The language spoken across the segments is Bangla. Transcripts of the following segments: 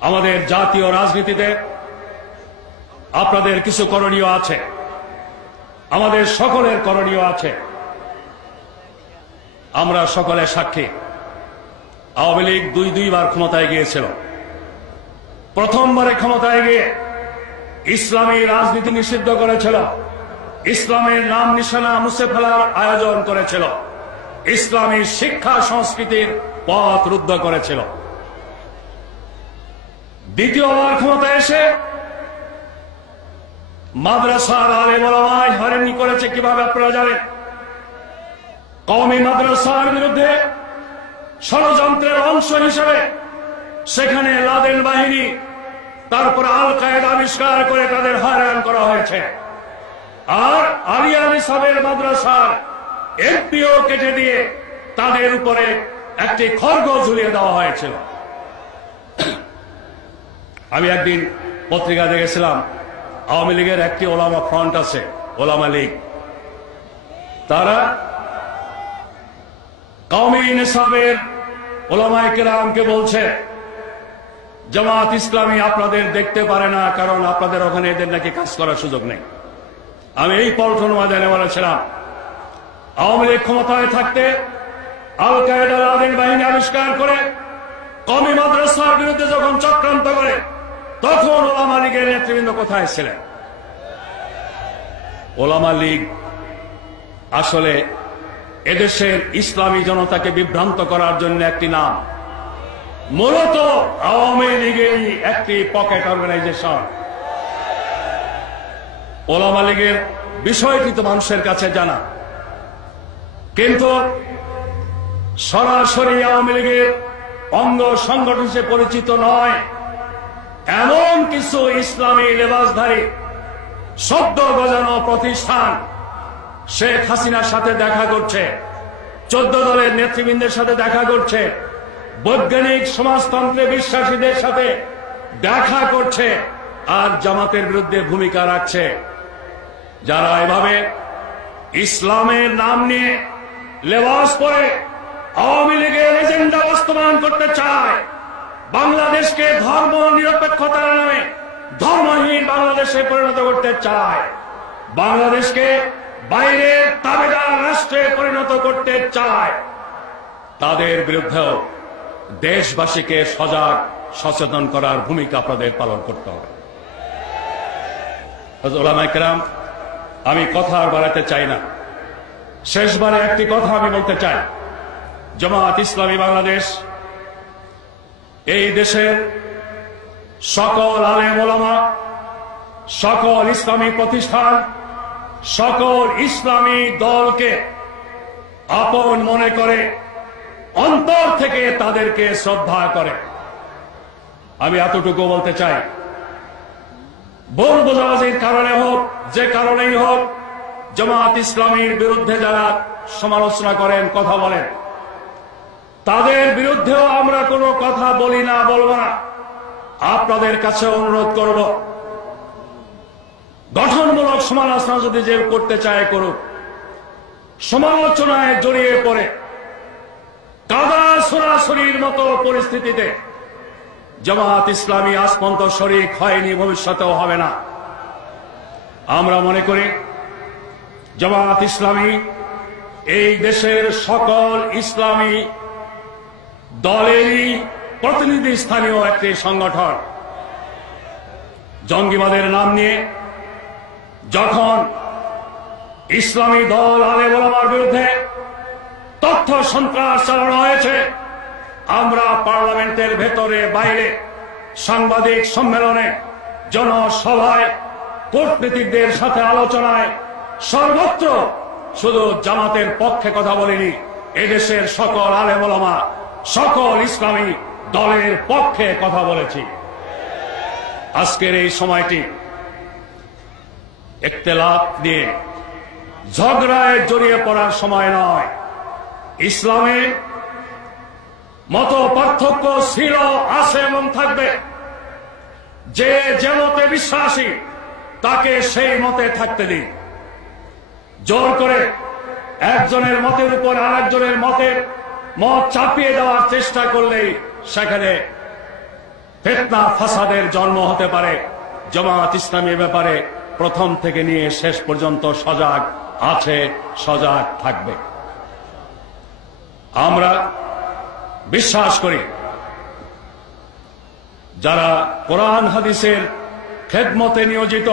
আমাদের জাতীয় রাজনীতিতে আপনাদের কিছু করণীয় আছে। আমাদের সকলের করণীয় আছে। আমরা সকলে সাক্ষী। আওয়ামী লীগ দুই দুইবার ক্ষমতায় গিয়েছিল। প্রথমবারে ক্ষমতায় গিয়ে ইসলামী রাজনীতি নিষিদ্ধ করেছিল। ইসলামের নাম নিশানা মুছে ফেলার আয়োজন করেছিল। ইসলামী শিক্ষা সংস্কৃতির পথ রুদ্ধ করেছিল। দ্বিতীয়বার ক্ষমতা এসে মাদ্রাসার আলে বলামায় হয়রানি করেছে কীভাবে আপনারা জানেন? কওমি মাদ্রাসার বিরুদ্ধে ষড়যন্ত্রের অংশ হিসেবে সেখানে লাদেন বাহিনী, তারপর আল কায়দা আবিষ্কার করে তাদের হয়রান করা হয়েছে। আর আলিয়া নিসাবের মাদ্রাসার এমপিও কেটে দিয়ে তাদের উপরে একটি খর্গ ঝুলিয়ে দেওয়া হয়েছিল। আমি একদিন পত্রিকা দেখেছিলাম, আওয়ামী লীগের একটি ওলামা ফ্রন্ট আছে, ওলামা লীগ। তারা কওমি নিসাবের ওলামায় কেরামকে বলছে, জামাত ইসলামী আপনাদের দেখতে পারে না, কারণ আপনাদের ওখানে এদের নাকি কাজ করার সুযোগ নেই। আমি এই পল্টন ময়দানে বলেছিলাম, আওয়ামী লীগ ক্ষমতায় থাকতে আল কায়দার আদিন বাহিনী আবিষ্কার করে কমি মাদ্রাসার বিরুদ্ধে যখন চক্রান্ত করে তখন ওলামা লীগের নেতৃবৃন্দ কোথায় ছিলেন? ওলামা লীগ আসলে এদেশের ইসলামী জনতাকে বিভ্রান্ত করার জন্য একটি নাম। মূলত আওয়ামী লীগেরই একটি পকেট অর্গানাইজেশন। ওলামা লীগের বিষয়টি তো মানুষের কাছে জানা। কিন্তু সরাসরি আওয়ামী লীগের অঙ্গ সংগঠন হিসেবে পরিচিত নয়। এমন কিছু ইসলামী লেবাসধারী, শব্দ গজানো প্রতিষ্ঠান শেখ হাসিনার সাথে দেখা করছে, চোদ্দ দলের নেতৃবৃন্দের সাথে দেখা করছে, বৈজ্ঞানিক সমাজতন্ত্রে বিশ্বাসীদের সাথে দেখা করছে, আর জামাতের বিরুদ্ধে ভূমিকা রাখছে। যারা এভাবে ইসলামের নাম নিয়ে লেবাস পরে আওয়ামী লীগের এজেন্ডা বাস্তবায়ন করতে চায় বাংলাদেশকে ধর্ম নিরপেক্ষতার নামে ধর্মহীন বাংলাদেশে পরিণত করতে চায়। বাংলাদেশকে বাইরের তাবেদার রাষ্ট্রে পরিণত করতে চায়। তাদের বিরুদ্ধেও দেশবাসীকে সজাগ, সচেতন করার ভূমিকা আপনাদের পালন করতে হবে। ওলামাইকেরাম আমি কথা আর বাড়াতে চাই না। শেষবারে একটি কথা আমি বলতে চাই। জামাত ইসলামী বাংলাদেশ এই দেশের সকল আলেম ওলামা, সকল ইসলামী প্রতিষ্ঠান, সকল ইসলামী দলকে আপন মনে করে অন্তর থেকে তাদেরকে শ্রদ্ধা করে। আমি এতটুকু বলতে চাই ভুল বোঝাবুঝির কারণে হোক, যে কারণেই হোক, জামাত ইসলামীর বিরুদ্ধে যারা সমালোচনা করেন, কথা বলেন তাদের বিরুদ্ধেও আমরা কোনো কথা বলি না, বলব না। আপনাদের কাছে অনুরোধ করব, গঠনমূলক সমালোচনা যদি যে করতে চায় করুক, সমালোচনায় জড়িয়ে পড়ে কাদা সরাসরির মতো পরিস্থিতিতে জামাত ইসলামী আসমন্ত শরিক হয়নি, ভবিষ্যতেও হবে না। আমরা মনে করি জামাত ইসলামী এই দেশের সকল ইসলামী দলেরই প্রতিনিধি স্থানীয় একটি সংগঠন। জঙ্গিবাদের নাম নিয়ে যখন ইসলামী দল আলে বলামার বিরুদ্ধে তথ্য সন্ত্রাস চালানো হয়েছে, আমরা পার্লামেন্টের ভেতরে, বাইরে সাংবাদিক সম্মেলনে, জনসভায়, কূটনীতিকদের সাথে আলোচনায় সর্বত্র শুধু জামাতের পক্ষে কথা বলিনি, এদেশের সকল আলেমা সকল ইসলামী দলের পক্ষে কথা বলেছি। আজকের এই সময়টি একতেলাপ দিয়ে ঝগড়ায় জড়িয়ে পড়ার সময় নয়। ইসলামে মত পার্থক্য ছিল আছে এবং থাকবে। যে যে মতে বিশ্বাসী, তাকে সেই মতে থাকতে দিন। জোর করে একজনের মতের উপর আরেকজনের মতের মত চাপিয়ে দেওয়ার চেষ্টা করলেই সেখানে ফেতনা ফাসাদের জন্ম হতে পারে। জামাত ইসলামী ব্যাপারে প্রথম থেকে নিয়ে শেষ পর্যন্ত সজাগ আছে, সজাগ থাকবে। আমরা বিশ্বাস করি, যারা কোরআন হাদিসের খেদমতে নিয়োজিত,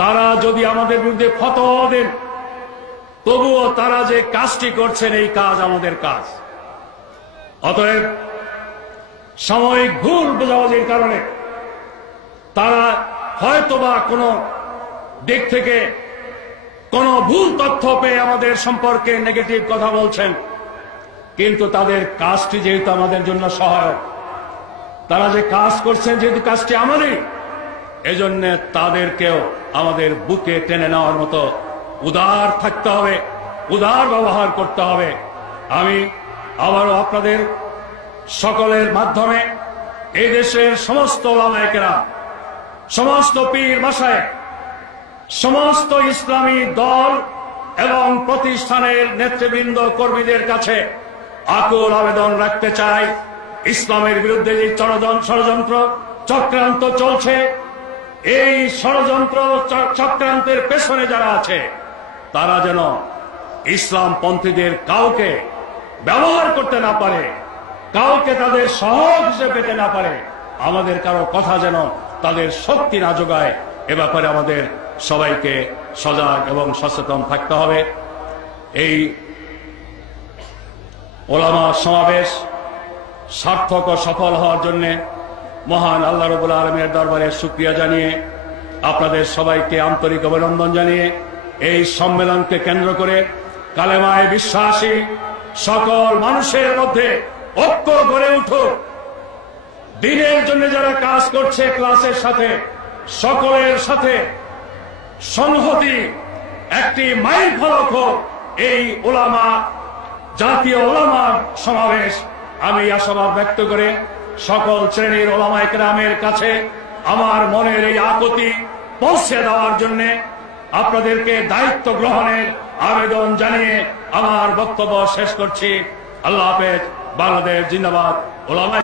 তারা যদি আমাদের বিরুদ্ধে ফতোয়া দেন তবুও তারা যে কাজটি করছেন, এই কাজ আমাদের কাজ। অতএব সাময়িক ভুল বোঝাবুঝির কারণে তারা হয়তোবা কোনো দিক থেকে কোনো ভুল তথ্য পেয়ে আমাদের সম্পর্কে নেগেটিভ কথা বলছেন, কিন্তু তাদের কাজটি যেহেতু আমাদের জন্য সহায়ক, তারা যে কাজ করছেন যেহেতু কাজটি আমাদেরই এজন্য তাদেরকেও আমাদের বুকে টেনে নেওয়ার মতো উদার থাকতে হবে, উদার ব্যবহার করতে হবে। আমি আবারও আপনাদের সকলের মাধ্যমে এই দেশের সমস্ত ওলামায়কেরা সমস্ত পীর ভাষায় সমস্ত ইসলামী দল এবং প্রতিষ্ঠানের নেতৃবৃন্দ কর্মীদের কাছে আকুল আবেদন রাখতে চাই। ইসলামের বিরুদ্ধে যে চরজন ষড়যন্ত্র চক্রান্ত চলছে, এই ষড়যন্ত্র চক্রান্তের পেছনে যারা আছে তারা যেন ইসলাম পন্থীদের কাউকে ব্যবহার করতে না পারে, কাউকে তাদের সহজ হিসেবে পেতে না পারে, আমাদের কারও কথা যেন তাদের শক্তি না যোগায়, এ ব্যাপারে আমাদের সবাইকে সজাগ এবং সচেতন থাকতে হবে। এই ওলামা সমাবেশ সার্থক ও সফল হওয়ার জন্যে মহান আল্লাহ রবুল আলমের দরবারে সুক্রিয়া জানিয়ে আপনাদের সবাইকে আন্তরিক অভিনন্দন জানিয়ে এই সম্মেলনকে কেন্দ্র করে কালেমায় বিশ্বাসী সকল মানুষের মধ্যে ঐক্য গড়ে উঠুক। দিনের জন্য যারা কাজ করছে ক্লাসের সাথে, সকলের সাথে সংহতি, একটি মাইল ফলক হোক, এই ওলামা, জাতীয় ওলামা সমাবেশ আমি আশাবাদ ব্যক্ত করে সকল শ্রেণির ওলামা একরামের কাছে আমার মনের এই আকুতি পৌঁছে দেওয়ার জন্য আপনাদেরকে দায়িত্ব গ্রহণের আবেদন জানিয়ে আমার বক্তব্য শেষ করছি। আল্লাহ হাফেজ বাংলাদেশ জিন্দাবাদ। ওলামা